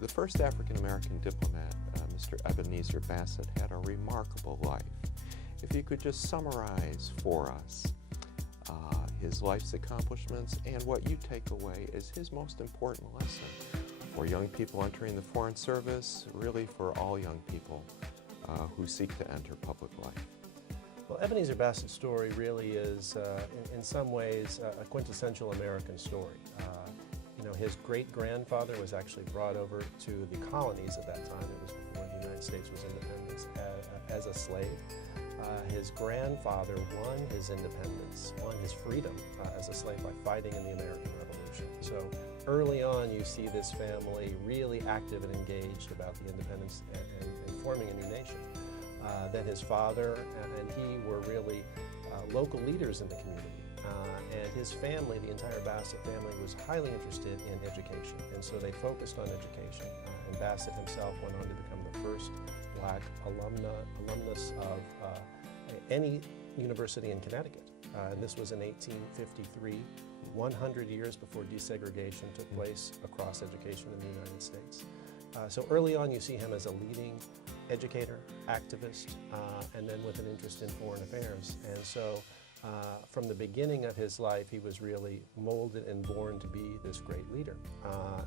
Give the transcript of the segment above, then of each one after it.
The first African-American diplomat, Mr. Ebenezer Bassett, had a remarkable life. If you could just summarize for us his life's accomplishments and what you take away as his most important lesson for young people entering the Foreign Service, really for all young people who seek to enter public life. Well, Ebenezer Bassett's story really is, in some ways, a quintessential American story. His great-grandfather was actually brought over to the colonies at that time. It was before the United States was independent, as a slave. His grandfather won his independence, won his freedom as a slave by fighting in the American Revolution. So early on, you see this family really active and engaged about the independence and forming a new nation. Then his father and he were really local leaders in the community. And his family, the entire Bassett family, was highly interested in education. And so they focused on education. And Bassett himself went on to become the first black alumnus of any university in Connecticut. And this was in 1853, 100 years before desegregation took place across education in the United States. So early on, you see him as a leading educator, activist, and then with an interest in foreign affairs. And so from the beginning of his life, he was really molded and born to be this great leader.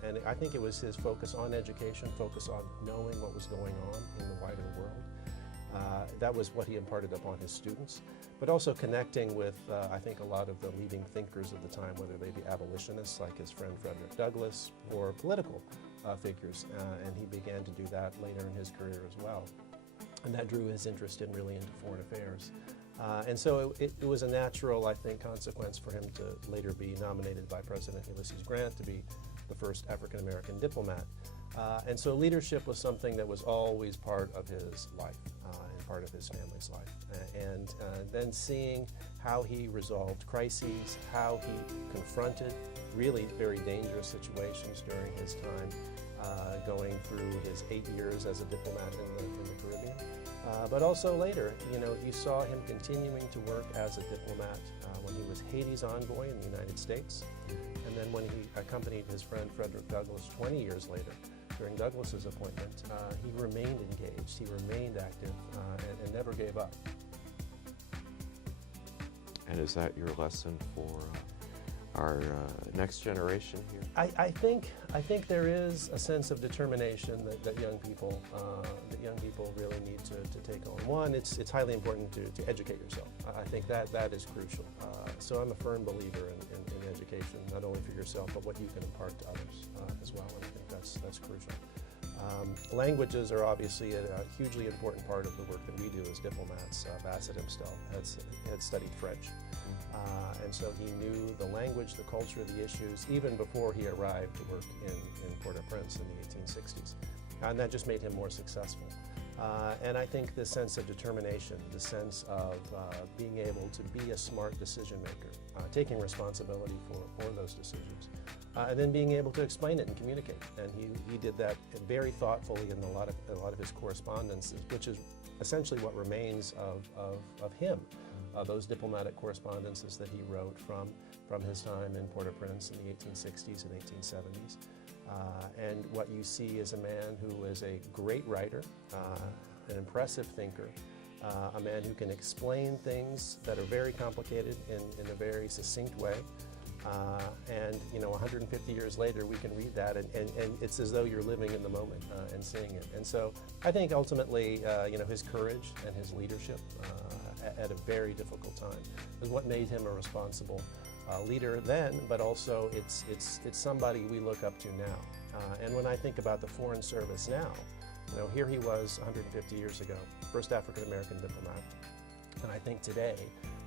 And I think it was his focus on education, focus on knowing what was going on in the wider world. That was what he imparted upon his students, but also connecting with, I think, a lot of the leading thinkers of the time, whether they be abolitionists like his friend Frederick Douglass or political figures, and he began to do that later in his career as well. And that drew his interest really into foreign affairs. And so it was a natural, I think, consequence for him to later be nominated by President Ulysses Grant to be the first African-American diplomat. And so leadership was something that was always part of his life and part of his family's life. And then seeing how he resolved crises, how he confronted really very dangerous situations during his time, going through his 8 years as a diplomat in the Caribbean. But also later, you saw him continuing to work as a diplomat when he was Haiti's envoy in the United States. And then when he accompanied his friend Frederick Douglass 20 years later, during Douglass's appointment, he remained engaged, he remained active, and never gave up. And is that your lesson for our next generation here? I think there is a sense of determination that young people really need to take on. One, it's highly important to educate yourself. I think that is crucial. So I'm a firm believer in education, not only for yourself, but what you can impart to others as well. And I think that's crucial. Languages are obviously a hugely important part of the work that we do as diplomats. Bassett himself had studied French. And so he knew the language, the culture, the issues, even before he arrived to work in Port-au-Prince in the 1860s. And that just made him more successful. And I think the sense of determination, the sense of being able to be a smart decision maker, taking responsibility for those decisions, and then being able to explain it and communicate. And he did that very thoughtfully in a lot of his correspondences, which is essentially what remains of him. Those diplomatic correspondences that he wrote from his time in Port-au-Prince in the 1860s and 1870s. And what you see is a man who is a great writer, an impressive thinker, a man who can explain things that are very complicated in a very succinct way. And 150 years later, we can read that, and it's as though you're living in the moment and seeing it. And so I think ultimately, his courage and his leadership at a very difficult time is what made him a responsible leader then, but also it's somebody we look up to now. And when I think about the Foreign Service now, here he was 150 years ago, first African-American diplomat. And I think today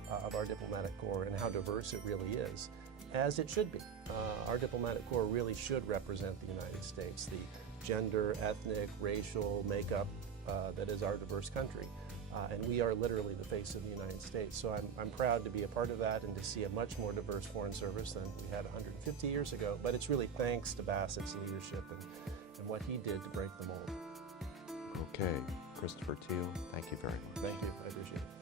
of our diplomatic corps and how diverse it really is, as it should be. Our diplomatic corps really should represent the United States, the gender, ethnic, racial makeup that is our diverse country. And we are literally the face of the United States. So I'm proud to be a part of that and to see a much more diverse Foreign Service than we had 150 years ago. But it's really thanks to Bassett's leadership and what he did to break the mold. Okay, Christopher Teal, thank you very much. Thank you, I appreciate it.